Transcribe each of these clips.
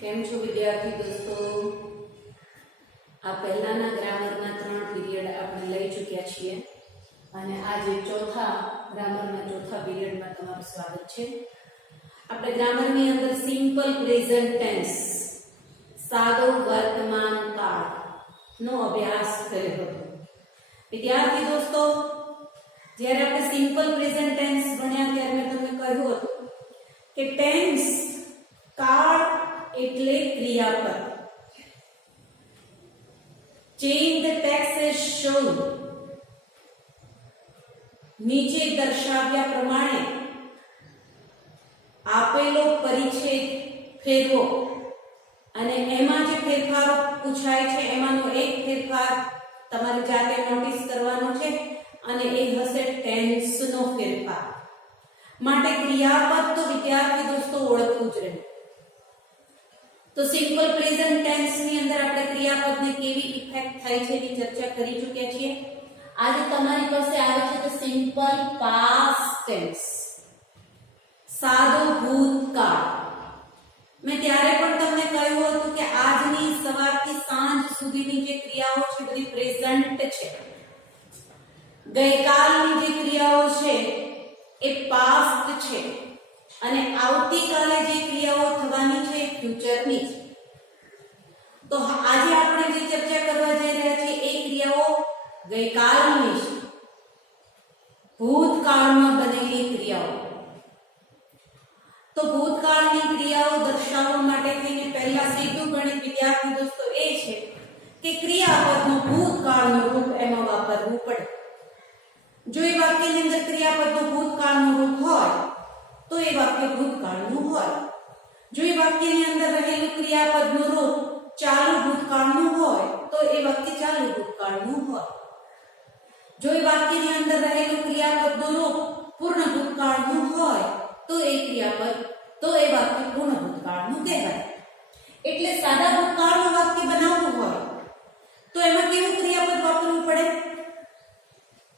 કેમ છો વિદ્યાર્થી દોસ્તો? આ પહેલાના ગ્રામરના 3 પીરિયડ આપણે લઈ ચૂક્યા છીએ અને આજે ગ્રામરના ચોથા પીરિયડમાં તમારું સ્વાગત છે. આપણે ગ્રામરની અંદર સિમ્પલ પ્રેઝન્ટ ટેન્સ સાદો વર્તમાન કાળ નો અભ્યાસ કર્યો હતો. વિદ્યાર્થી દોસ્તો, જ્યારે આપણે સિમ્પલ પ્રેઝન્ટ ટેન્સ ભણ્યા ત્યારે મેં તમને કહ્યું હતું કે ટેન્સ કાળ એટલે ક્રિયાપદ. Change the text as shown. નીચે દર્શાવ્યા પ્રમાણે આપેલો પરિચ્છેદ ફેરવો અને એમાં જે ફેરફારો પૂછાય છે એમાંનો એક ફેરફાર તમારે જાતે નોટિસ કરવાનો છે અને એ હશે ટેન્સનો ફેરફાર. માટે ક્રિયાપદ તો વિદ્યાર્થી દોસ્તો ઓળખવું જ રહે. તો સિમ્પલ પ્રેઝન્ટ ટેન્સ ની અંદર આપણે ક્રિયાપદને કેવી ઇફેક્ટ થાય છે એની ચર્ચા કરી ચૂક્યા છીએ. આજે તમારી પાસે આવે છે તો સિમ્પલ પાસ્ટ ટેન્સ, સાદો ભૂતકાળ. મેં ત્યારે પણ તમને કહ્યું હતું કે આજની સવારથી સાંજ સુધીની જે ક્રિયાઓ છે બધી પ્રેઝન્ટ છે. ગઈકાલની જે ક્રિયાઓ છે એ પાસ્ટ છે અને આવતીકાલે જે ક્રિયાઓ થવાની છે એ ફ્યુચરની છે. તો આજે આપણે જે ચર્ચા કરવા જઈ રહ્યા છીએ એ ક્રિયાઓ ગઈકાલની છે, ભૂતકાળમાં બનેલી ક્રિયાઓ. તો ભૂતકાળની ક્રિયાઓ દર્શાવવા માટે થઈને પહેલા સીધું ગણિત વિદ્યાર્થી દોસ્તો એ છે કે ક્રિયાપદનું ભૂતકાળનું રૂપ એમાં વાપરવું પડે. જો એ વાક્યની અંદર ક્રિયાપદનું ભૂતકાળનું રૂપ હોય તો એ વાક્ય ભૂતકાળનું હોય. જો એ વાક્યની અંદર રહેલું ક્રિયાપદનું રૂપ ચાલુ ભૂતકાળનું હોય તો એ વાક્ય ચાલુ ભૂતકાળનું હોય. જો એ વાક્યની અંદર રહેલું ક્રિયાપદનું રૂપ પૂર્ણ ભૂતકાળનું હોય તો એ વાક્ય પૂર્ણ ભૂતકાળનું કહેવાય. એટલે સાદા ભૂતકાળનું વાક્ય બનાવવું હોય તો એમાં કેવું ક્રિયાપદ વાપરવું પડે?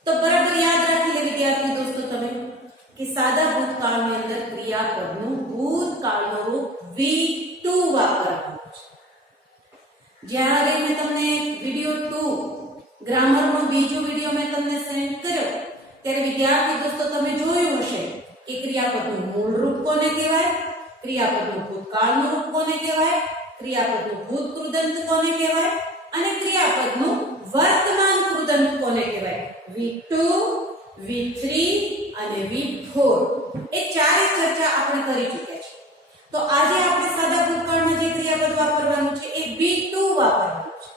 તો બરાબર યાદ રાખી લે વિદ્યાર્થી દોસ્તો તમે કે સાદા ભૂતકાળની અંદર ક્રિયાપદનું ભૂતકાળનું રૂપ V2 વાપરવાનું છે. જ્યારે મેં તમને વિડિયો 2 ગ્રામરનો બીજો વિડિયો મેં તમને સેન્ડ કર્યો ત્યારે વિદ્યાર્થી દોસ્તો તમે જોયું હશે કે ક્રિયાપદનું મૂળ રૂપ કોને કહેવાય, ક્રિયાપદનું ભૂતકાળનું રૂપ કોને કહેવાય, ક્રિયાપદનું ભૂત કૃદંત કોને કહેવાય અને ક્રિયાપદનું વર્તમાન કૃદંત કોને કહેવાય. V2, V3 અને V4 એ ચારે ચર્ચા આપણે કરી ચૂક્યા છે. તો આજે આપણે સાદા ભૂતકાળમાં જે ક્રિયાપદ વાપરવાનું છે એ V2 વાપરવાનું છે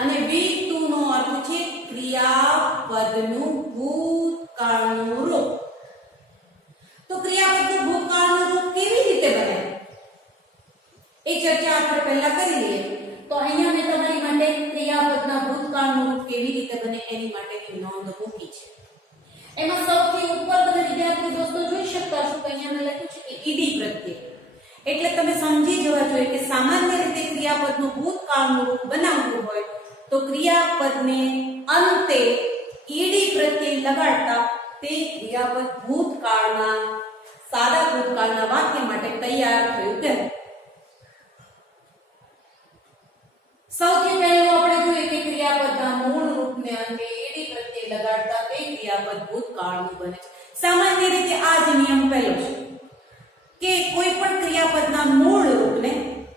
અને V2 નો અર્થ છે ક્રિયાપદનું ભૂતકાળનું રૂપ. તો ક્રિયાપદનું ભૂતકાળનું રૂપ કેવી રીતે બને એ ચર્ચા આપણે પહેલા કરી લઈએ. તો અહીંયા મેં તમારી માટે ક્રિયાપદના ભૂતકાળનું રૂપ કેવી રીતે બને એની માટેની નોંધ મૂકી છે. એમાં સૌથી ઉપર તમે વિદ્યાર્થી દોસ્તો જોઈ શકતા છો કે અહીંયા મેં લખ્યું છે કે ઈડી પ્રત્યય. એટલે તમે સમજી જવા જોઈએ કે સામાન્ય રીતે ક્રિયાપદનું ભૂતકાળનું રૂપ બનાવવું હોય તો ક્રિયાપદને અંતે ઈડી પ્રત્યય લગાડતા તે ક્રિયાપદ ભૂતકાળના સાદા ભૂતકાળના વાક્ય માટે તૈયાર થયું કહેવાય. સૌથી પહેલું આપણે જોઈએ કે ક્રિયાપદના મૂળ રૂપને અંતે ઈડી પ્રત્યય લગાડતા તે ક્રિયાપદ ભૂતકાળનું બને છે. સામાન્ય રીતે આ જ નિયમ પહેલો છે કે કોઈ પણ ક્રિયાપદના મૂળ રૂપને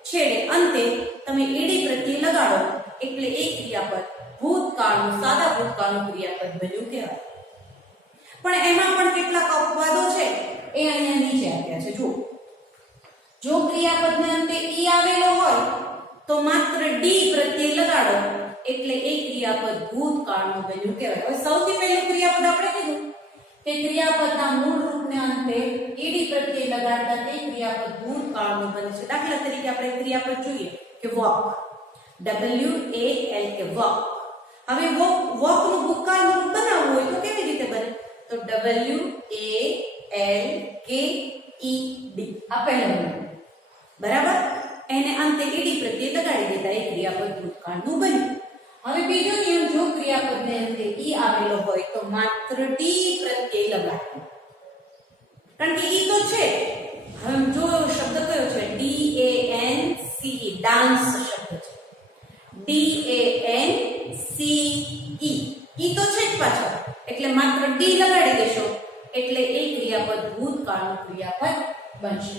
છેડે અંતે તમે ઈડી પ્રત્યય લગાડો એટલે એ ક્રિયાપદ ભૂતકાળનું સાદા ભૂતકાળનું ક્રિયાપદ બન્યું કહેવાય. પણ એમાં પણ કેટલાક અપવાદો છે એ અહીંયા નીચે આપ્યા છે. જો ક્રિયાપદને અંતે ઈ આવેલો હોય તો માત્ર ડી પ્રત્યય લગાડો એટલે એ ક્રિયાપદ ભૂતકાળનું બન્યું કહેવાય. હવે સૌથી પહેલું ક્રિયાપદ આપણે કીધું કે ક્રિયાપદના મૂળ રૂપને અંતે ઈડી પ્રત્યય લગાડતા તે ક્રિયાપદ ભૂતકાળનું બને છે. દાખલા તરીકે આપણે ક્રિયાપદ જોઈએ કે વોક, WAL કે વોક. હવે વોક નું ભૂતકાળનું રૂપ બનાવવું હોય તો કેવી રીતે બને? તો WALKED આ પહેલું બરાબર. એને અંતે ઈડી પ્રત્યય લગાડી દેતા એ ક્રિયાપદ ભૂતકાળનું બન્યું. હવે બીજો નિયમ, જો ક્રિયાપદને અંતે ઈ આવેલો હોય તો માત્ર ડી પ્રત્યય લગાડવું. કારણ કે ઈ તો છે. હવે જો શબ્દ કયો છે DAN સીઈ ડાન્સ શબ્દ છે DANCE ઈ તો છે જ પાછળ એટલે માત્ર ડી લગાડી દેશો એટલે એ ક્રિયાપદ ભૂતકાળનું ક્રિયાપદ બનશે.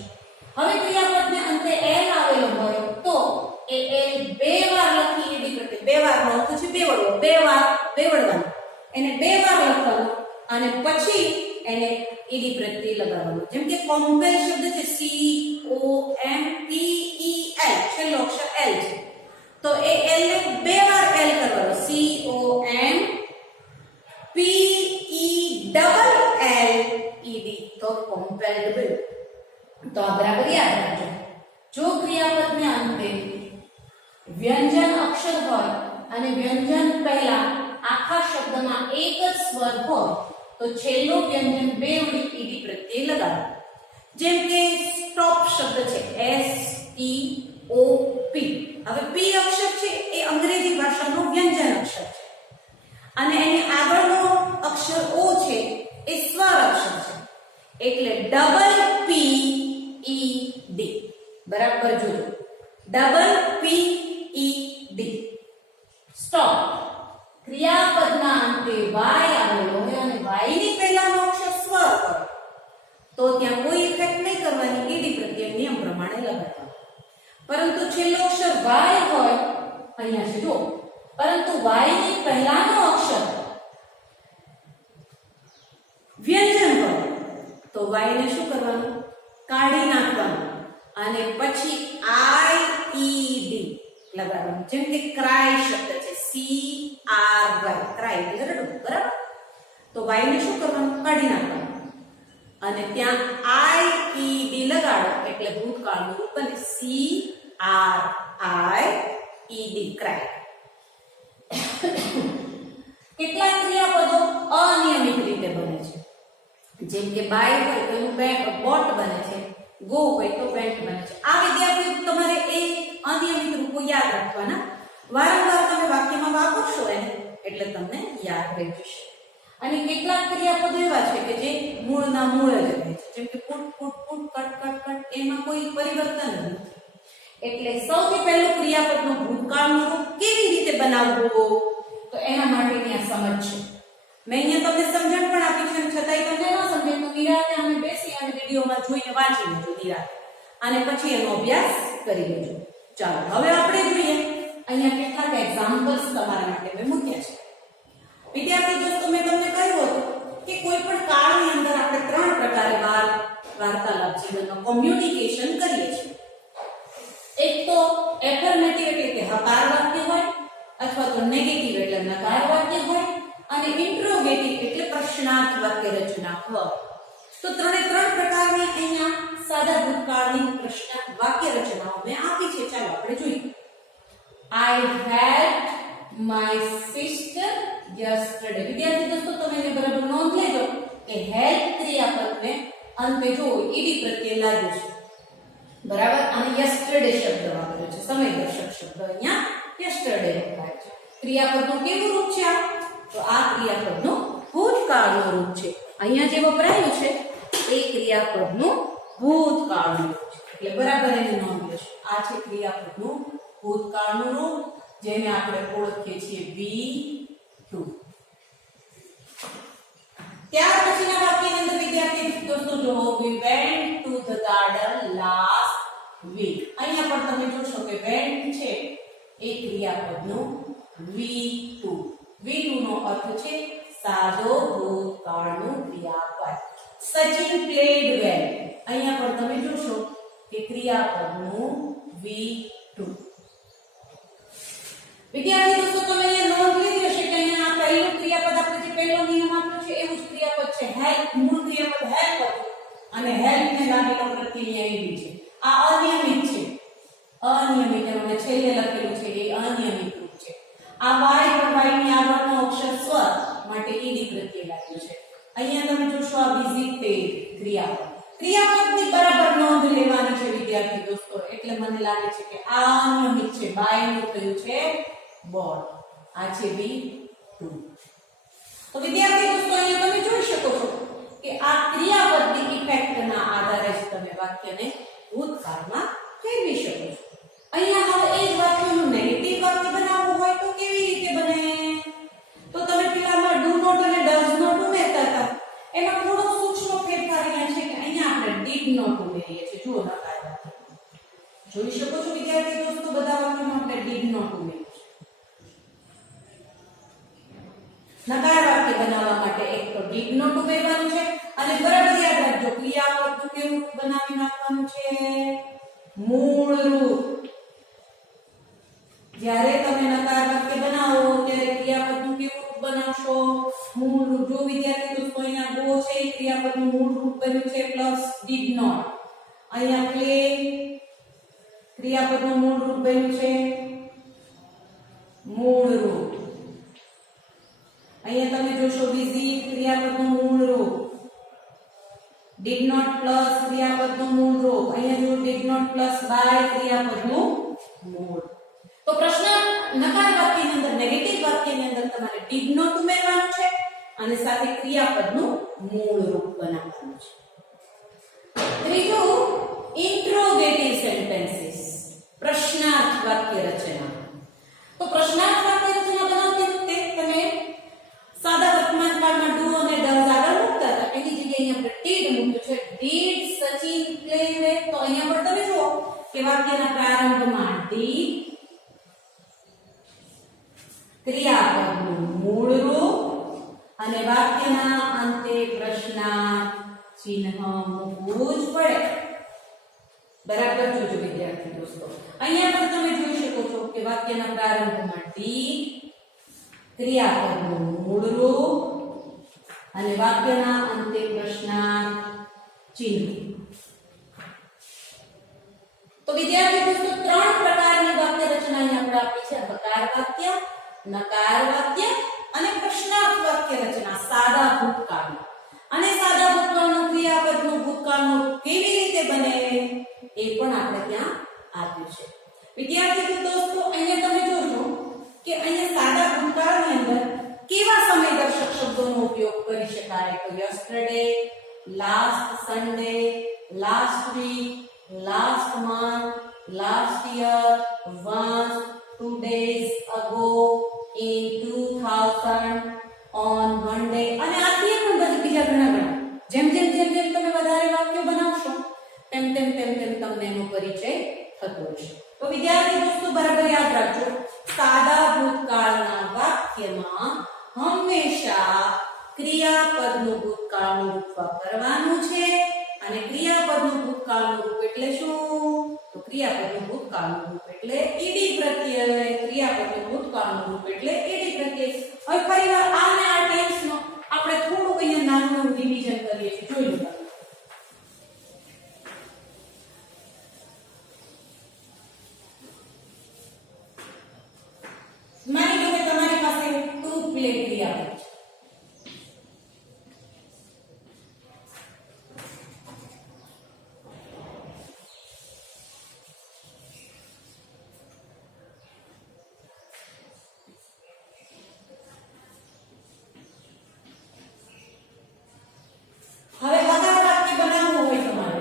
હવે ક્રિયાપદને અંતે l આવેલો હોય તો એ l બે વાર લખી ઈડી પ્રત્યય બે વાર નો અર્થ છે બેવડવો બે વાર બેવડવાનું એને બે વાર લખવાનું અને પછી એને ઈડી પ્રત્યય લગાવવાનું. જેમ કે કોમ્પેલ શબ્દ છે COMPEL છેલ્લો અક્ષર l છે તો એ l ને બે વાર l કરવાનો COMPELLED તો compelled. તો આ બરાબર યાદ રાખજો. જો ક્રિયાપદને અંતે વ્યંજન અક્ષર હોય અને વ્યંજન પહેલા આખા શબ્દમાં એક જ સ્વર હોય તો છેલ્લો વ્યંજન બેવડી ઈડી પ્રત્યય લગાવો. જેમ કે સ્ટોપ શબ્દ છે STOP. હવે P અક્ષર છે એ અંગ્રેજી ભાષાનો વ્યંજન અક્ષર છે અને એની આગળનો અક્ષર O છે એ સ્વર અક્ષર છે એટલે ડબલ PED. બરાબર જોજો ડબલ PED. સ્ટોપ ક્રિયાપદના અંતે y આવેલો હોય અને y ની પહેલાનો અક્ષર સ્વર હોય તો ત્યાં કોઈ ઇફેક્ટ નહીં કરવાની ઈડી પ્રત્યય નિયમ પ્રમાણે લગાડવાનો. પરંતુ છેલ્લો અક્ષર y હોય અહીંયા છે જો પરંતુ y ની પહેલાનો અક્ષર વ્યંજન હોય તો y ને શું કરવાનું કાઢી નાખવાનું અને પછી IED લગાડવાનું. જેમ કે ક્રાય શબ્દ છે CRY ક્રાય એટલે રડવું બરાબર તો y ને શું કરવાનું કાઢી નાખવાનું અને ત્યાં IED લગાડો એટલે ભૂતકાળનું રૂપ બને CRIED ક્રાય. કેટલાક ક્રિયાપદો અનિયમિત રીતે બને છે. જેમ કે બાય હોય તો એનું બોટ બને છે ગો હોય તો વેન્ટ બને છે. આ વિદ્યાર્થીઓ તમારે એ અનિયમિત રૂપો યાદ રાખવાના. વારંવાર તમે વાક્યમાં વાપરશો એટલે તમને યાદ રહી જશે. અને કેટલાક ક્રિયાપદો એવા છે કે જે મૂળના મૂળ જ રહે છે. જેમ કે put put put cut cut cut એમાં કોઈ પરિવર્તન નથી. એટલે સૌથી પહેલું ક્રિયાપદનું ભૂતકાળનું રૂપ કેવી રીતે બનાવવું તો એના માટેની આ સમજ છે. મેં અહીંયા તમને સમજણ પણ આપી છે છતાંય તમને ન સમજે તો નિરાતે અમે બેસી અને વિડીયોમાં જોઈને વાંચી લેજો નિરાતે અને પછી એનો અભ્યાસ કરી લેજો. ચાલો હવે આપણે જોઈએ અહીંયા કેટલાક એક્ઝામ્પલ્સ તમારા માટે મેં મૂક્યા છે. વિદ્યાર્થી દોસ્તો મેં તમને કહ્યું હતું કે કોઈ પણ કાળની અંદર આપણે ત્રણ પ્રકારે વાર્તાલાપ જીવનમાં કોમ્યુનિકેશન કરીએ છીએ. એક તો એફર્મેટિવ એટલે કે હકાર વાક્ય હોય અથવા તો નેગેટિવ એટલે નકાર વાક્ય હોય અને ઇન્ટ્રોગેટિવ એટલે પ્રશ્નાર્થ વાક્ય રચના હોય. તો ત્રણે ત્રણ પ્રકારની અહીંયા સાદા ભૂતકાળની પ્રશ્ન વાક્ય રચનાઓ મેં આપી છે. ચાલો આપણે જોઈએ. I had my sister yesterday. વિદ્યાર્થી દોસ્તો તમે એને બરાબર નોંધ લેજો કે had ક્રિયાપદને અંતે જો ઈડી પ્રત્યય લાગ્યો છે બરાબર અને yesterday શબ્દ વાપર્યો છે સમયદર્શક શબ્દ અહીંયા yesterday વપરાય છે. ક્રિયાપદનું કેવું રૂપ છે આ તો આ ક્રિયાપદનું ભૂતકાળનું રૂપ છે. અહીંયા જે વપરાયું છે એ ક્રિયાપદનું ભૂતકાળનું રૂપ છે એટલે બરાબર એની નોંધ લેશો. આ છે ક્રિયાપદનું ભૂતકાળનું રૂપ જેને આપણે ઓળખીએ છીએ V2. ત્યાર પછીના વાક્યની અંદર વિદ્યાર્થી દોસ્તો જો we went to the garden last week. અહીંયા પણ તમે જોશો કે went છે એ ક્રિયાપદનું V2. V2 નો અર્થ છે સાદો ભૂતકાળનું ક્રિયાપદ. Sachin played well. અહીંયા પણ તમે જોશો કે ક્રિયાપદનું V2. વિદ્યાર્થી દોસ્તો તમે અહીંયા નોંધ લીધી હશે કે અહીંયા આ પહેલું ક્રિયાપદ આપણે જે પહેલો નિયમ આપ્યો છે એવું જ ક્રિયાપદ છે હેલ્પ. મૂળ ક્રિયાપદ હેલ્પ હતું અને હેલ્પ ને લાગેલો પ્રત્યય અહીં છે. આ અનિયમિત છે. અનિયમિત એમાં છેલ્લે લખેલું છે એ અનિયમિત રૂપ છે. આ વાય પર વાય ની આગળનો અક્ષર સ્વર માટે ઈડી પ્રત્યય લાગ્યો છે. અહીંયા તમે જોશો આ વિઝિટેડ ક્રિયાપદ. ક્રિયાપદની બરાબર નોંધ લેવાની છે વિદ્યાર્થી દોસ્તો. એટલે મને લાગે છે કે આ અનિયમિત છે. બાય નું થયું છે બોર્ડ. આ છે V2. તો વિદ્યાર્થી દોસ્તો અહીંયા તમે જોઈ શકો છો કે આ ક્રિયાપદની ઇફેક્ટના આધારે જ તમે વાક્યને ભૂતકાળમાં ફેરવી શકો છો. અહીંયા હવે એ જ વાક્યનું નેગેટિવ વાક્ય બનાવવું હોય તો કેવી રીતે બને? તો તમે પેલામાં ડુ નોટ અને ડઝ નોટ ઉમેરતા હતા, એમાં થોડો સૂક્ષ્મ ફેરફાર અહીંયા છે કે અહીંયા આપણે ડીડ નોટ ઉમેરીએ છીએ. જુઓ નકાર વાક્ય જોઈ શકો છો વિદ્યાર્થી દોસ્તો, બધા વાક્યોમાં આપણે ડીડ નોટ ઉમેરીએ છીએ. નકાર વાક્ય બનાવવા માટે એક તો ડીડ નોટ ઉમેરવાનું છે અને બરાબર યાદ રાખજો ક્રિયાપદનું કેવું બનાવી નાખવાનું છે? મૂળ રૂપ. જ્યારે તમે નકાર વાક્ય બનાવો ત્યારે ક્રિયાપદનું કેવું રૂપ બનાવશો? મૂળ રૂપ. જો વિદ્યાર્થી દોસ્તો અહીંયા ગો છે એ ક્રિયાપદનું મૂળ રૂપ બન્યું છે પ્લસ ડીડ નોટ. અહીંયા પ્લે ક્રિયાપદનું મૂળ રૂપ બન્યું છે મૂળ રૂપ. અહીંયા તમે જોશો વિઝિટ ક્રિયાપદનું મૂળ રૂપ ડીડ નોટ પ્લસ ક્રિયાપદનું મૂળ રૂપ. અહીંયા જો ડીડ નોટ પ્લસ બાય ક્રિયાપદનું મૂળ. તો પ્રશ્ન નકાર વાક્યની અંદર નેગેટિવ વાક્યની અંદર તમારે ડીડ નોટ ઉમેરવાનું છે અને સાથે ક્રિયાપદનું મૂળ રૂપ બનાવવાનું છે. ત્રીજું ઇન્ટ્રોગેટિવ સેન્ટેન્સીસ, પ્રશ્નાર્થ વાક્ય રચના. તો પ્રશ્નાર્થ વાક્ય રચના બનાવતી વખતે તમે સાદા વર્તમાન કાળમાં ડુ અને ડઝ આગળ મૂકતા હતા, એની જગ્યાએ આપણે ડીડ મૂક્યું છે. Did Sachin play with. તો અહીંયા પણ તમે જુઓ કે વાક્યના પ્રારંભમાં ડીડ ક્રિયાપદનું મૂળ રૂપ અને વાક્યના અંતે પ્રશ્નાર્થ ચિહ્ન મૂકવું જ પડે. બરાબર જોજો વિદ્યાર્થી દોસ્તો, અહીંયા પણ તમે જોઈ શકો છો કે વાક્યના પ્રારંભમાં ડીડ ક્રિયાપદનું મૂળ રૂપ અને વાક્યના અંતે પ્રશ્નાર્થ ચિહ્ન. તો વિદ્યાર્થી દોસ્તો ત્રણ પ્રકારની વાક્ય રચના અહીંયા આપણે આપી છે: હકાર વાક્ય, નકાર વાક્ય અને પ્રશ્નાર્થ વાક્ય રચના સાદા ભૂતકાળમાં. અને સાદા ભૂતકાળનું ક્રિયાપદનું ભૂતકાળનું કેવી રીતે બને એ પણ આપણે ત્યાં આપ્યું છે. વિદ્યાર્થી દોસ્તો અહીંયા તમે જોશો કે અહીંયા સાદા ભૂતકાળની અંદર કેવા સમયદર્શક શબ્દોનો ઉપયોગ કરી શકાય? તો yesterday, last Sunday, last week, last month, last year, once, 2 days ago, in 2000, on one day. અને આથી પણ બીજા ઘણા જેમ જેમ તમે વધારે વાક્યો બનાવશો તેમ તમને એનો પરિચય થતો રહેશે. તો વિદ્યાર્થી દોસ્તો બરાબર યાદ રાખજો, સાદા ભૂતકાળના વાક્યમાં હંમેશા ક્રિયાપદનું ભૂતકાળનું રૂપ વાપરવાનું છે. અને ક્રિયાપદનું ભૂતકાળનું રૂપ એટલે શું? તો ક્રિયાપદનું ભૂતકાળનું રૂપ એટલે ઈડી પ્રત્યય. ક્રિયાપદનું ભૂતકાળનું રૂપ એટલે ઈડી પ્રત્યય. હવે ફરીવાર આને આ ટેન્સનો આપણે થોડું અહીંયા નાનું રિવિઝન કરીએ છીએ. જોઈ લો. માની લો કે તમારી પાસે ટુ પ્લે ક્રિયાપદ છે. હવે હકાર વાક્ય બનાવવું હોય તમારે,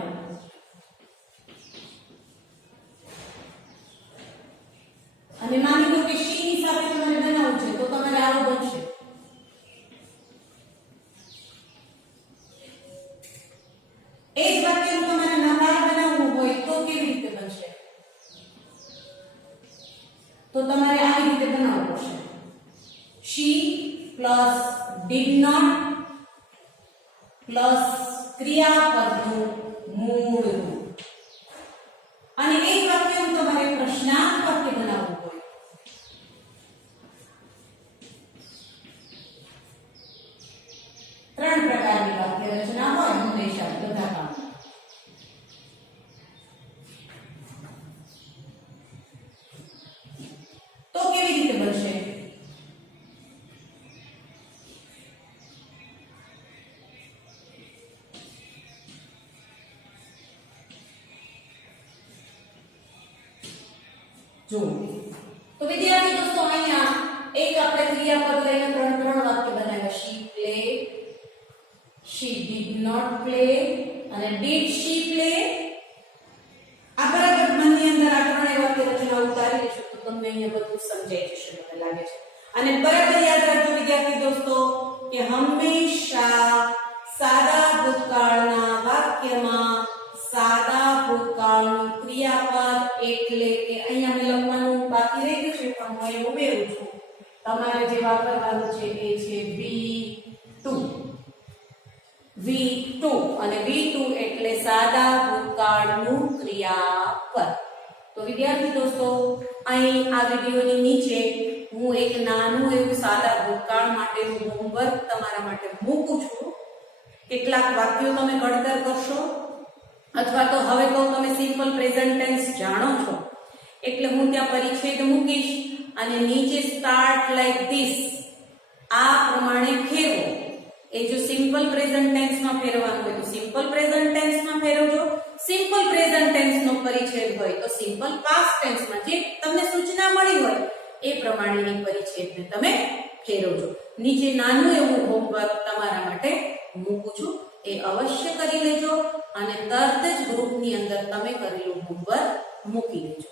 અને માની લો કે શી ની સાથે તમારે બનાવવું છે, તો તમારે આવું બનશે. એ જ વાક્યનું તમારે નકાર બનાવવું હોય તો કેવી રીતે બનશે? તો તમારે આવી રીતે બનાવવું પડશે. શી પ્લસ ડીડ નોટ પ્લસ ક્રિયાપદનું મૂળ રૂપ. અને એ જ વાક્યનું તમારે પ્રશ્નાર્થ વાક્ય બનાવવું હોય. ત્રણ પ્રકારની વાક્ય રચના હોય હંમેશા બધા કામમાં. તો કેવી રીતે બનશે? જો તો વિદ્યાર્થી દોસ્તો અહીંયા એક આપણે ક્રિયાપદ લઈને ત્રણ વાક્ય બનાવ્યા. she played, she did not play અને did she play. આ બરાબર મનની અંદર આ ત્રણેય વાક્ય રચના જશે મને લાગે છે. અને બરાબર યાદ રાખજો વિદ્યાર્થી દોસ્તો કે હંમેશા સાદા ભૂતકાળના વાક્યમાં સાદા ભૂતકાળનું ક્રિયાપદ એટલે કે અહીંયા મેં લખવાનું બાકી રહી ગયું છે પણ હું એ ઉમેરું છું. તમારે જે વાપરવાનું છે એ છે V2 અને V2 એટલે સાદા ભૂતકાળનું ક્રિયાપદ. તો વિદ્યાર્થી દોસ્તો અહીં આ વિડિયોની નીચે હું એક નાનું એવું સાદા ભૂતકાળ માટેનું હોમવર્ક તમારા માટે મૂકું છું. કેટલાક વાક્યો તમે ઘડતર કરશો અથવા તો હવે તો તમે સિમ્પલ પ્રેઝન્ટ ટેન્સ જાણો છો એટલે હું ત્યાં પરિચ્છેદ મૂકીશ અને નીચે સ્ટાર્ટ લાઈક ધીસ આ પ્રમાણે ફેરવો. એ જો સિમ્પલ પ્રેઝન્ટ ટેન્સમાં ફેરવવાનું હોય તો સિમ્પલ પ્રેઝન્ટ ટેન્સમાં ફેરવજો. સિમ્પલ પ્રેઝન્ટ ટેન્સનો પરિચ્છેદ હોય તો સિમ્પલ પાસ્ટ ટેન્સમાં જે તમને સૂચના મળી હોય એ પ્રમાણેની પરિચ્છેદને તમે ફેરવજો. નીચે નાનું એવું હોમવર્ક તમારા માટે મૂકું છું એ અવશ્ય કરી લેજો અને તરત જ ગ્રુપની અંદર તમે કરેલું હોમવર્ક મૂકી દેજો.